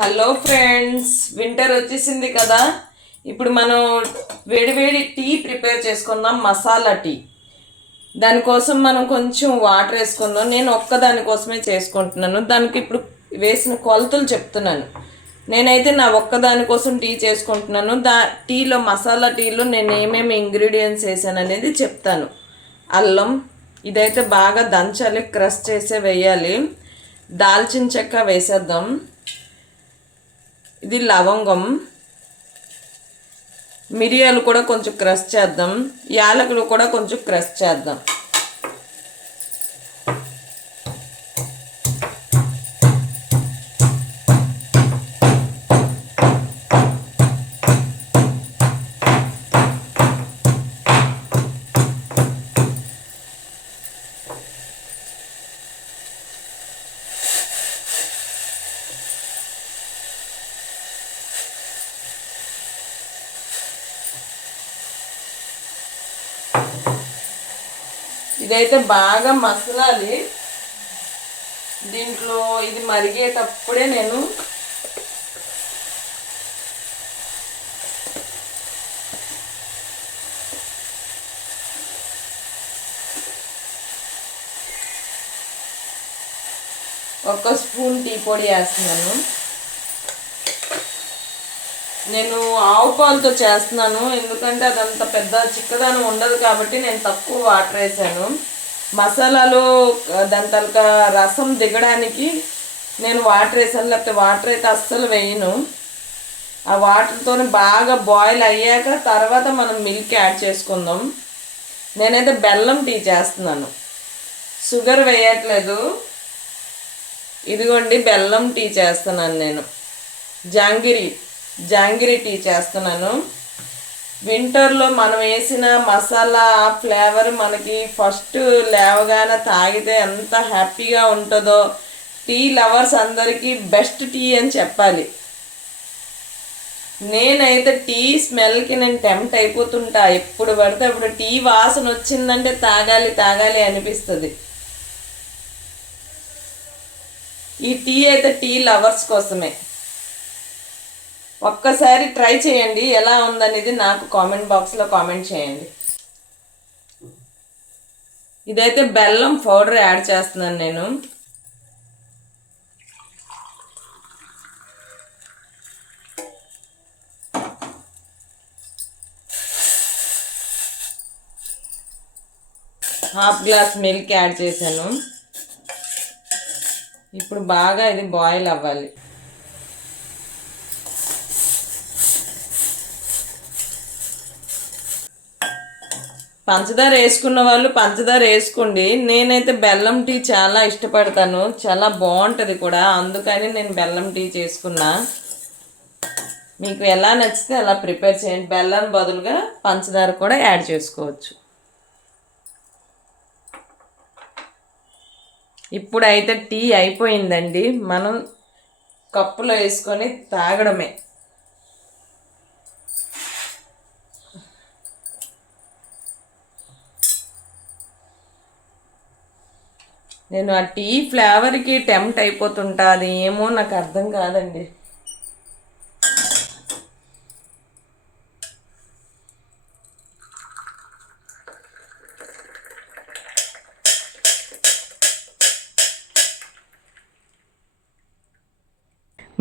Hello friends winter వచ్చేసింది కదా. ఇప్పుడు మనం వేడివేడి టీ ప్రిపేర్ చేసుకుందాం మసాలా టీ. దానికోసం మనం కొంచెం వాటర్ వేసుకుందాం. నేను ఒక్క దానికోసమే చేసుకుంటున్నాను. దానికి ఇప్పుడు వేసిన కొలతలు చెప్తున్నాను. నేనైతే నా ఒక్క దానికోసం టీ చేసుకుంటున్నాను. దా టీలో మసాలా టీలో నేను ఏమేమి ఇంగ్రీడియంట్స్ వేసాను అనేది చెప్తాను. అల్లం ఇదైతే బాగా దంచాలి క్రష్ చేసే వేయాలి. దాల్చిన చెక్క వేసేద్దాం. ఇది లవంగం. మిరియాలు కూడా కొంచెం క్రష్ చేద్దాం. యాలకులు కూడా కొంచెం క్రష్ చేద్దాం. ఇదైతే బాగా మసలాలి. దీంట్లో ఇది మరిగేటప్పుడే నేను ఒక స్పూన్ టీ పొడి వేస్తున్నాను. నేను ఆవు పాలతో చేస్తున్నాను. ఎందుకంటే అదంత పెద్ద చిక్కదనం ఉండదు కాబట్టి నేను తక్కువ వాటర్ వేసాను. మసాలాలు దాని తలక రసం దిగడానికి నేను వాటర్ వేసాను. లేకపోతే వాటర్ అయితే అస్సలు వేయను. ఆ వాటర్తో బాగా బాయిల్ అయ్యాక తర్వాత మనం మిల్క్ యాడ్ చేసుకుందాం. నేనైతే బెల్లం టీ చేస్తున్నాను. షుగర్ వేయట్లేదు. ఇదిగోండి బెల్లం టీ చేస్తున్నాను నేను. జాంగిరి. జాంగిరి టీ చేస్తున్నాను. వింటర్లో మనం వేసిన మసాలా ఫ్లేవర్ మనకి ఫస్ట్ లేవగానే తాగితే ఎంత హ్యాపీగా ఉంటుందో. టీ లవర్స్ అందరికీ బెస్ట్ టీ అని చెప్పాలి. నేనైతే టీ స్మెల్కి నేను టెంప్ట్ అయిపోతుంటా. ఎప్పుడు పడితే అప్పుడు టీ వాసన వచ్చిందంటే తాగాలి తాగాలి అనిపిస్తుంది. ఈ టీ అయితే టీ లవర్స్ కోసమే. ఒక్కసారి ట్రై చేయండి ఎలా ఉందనేది నాకు కామెంట్ బాక్స్లో కామెంట్ చేయండి. ఇదైతే బెల్లం పౌడర్ యాడ్ చేస్తున్నాను నేను. హాఫ్ గ్లాస్ మిల్క్ యాడ్ చేశాను. ఇప్పుడు బాగా ఇది బాయిల్ అవ్వాలి. పంచదార వేసుకున్న వాళ్ళు పంచదార వేసుకోండి. నేనైతే బెల్లం టీ చాలా ఇష్టపడతాను. చాలా బాగుంటుంది కూడా. అందుకని నేను బెల్లం టీ చేసుకున్నా. మీకు ఎలా నచ్చితే అలా ప్రిపేర్ చేయండి. బెల్లం బదులుగా పంచదార కూడా యాడ్ చేసుకోవచ్చు. ఇప్పుడైతే టీ అయిపోయిందండి. మనం కప్పులో వేసుకొని తాగడమే. నేను ఆ టీ ఫ్లేవర్కి టెంప్ట్ అయిపోతుంటా. అది ఏమో నాకు అర్థం కాదండి.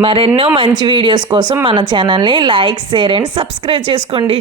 మరెన్నో మంచి వీడియోస్ కోసం మన ఛానల్ని లైక్ షేర్ అండ్ సబ్స్క్రైబ్ చేసుకోండి.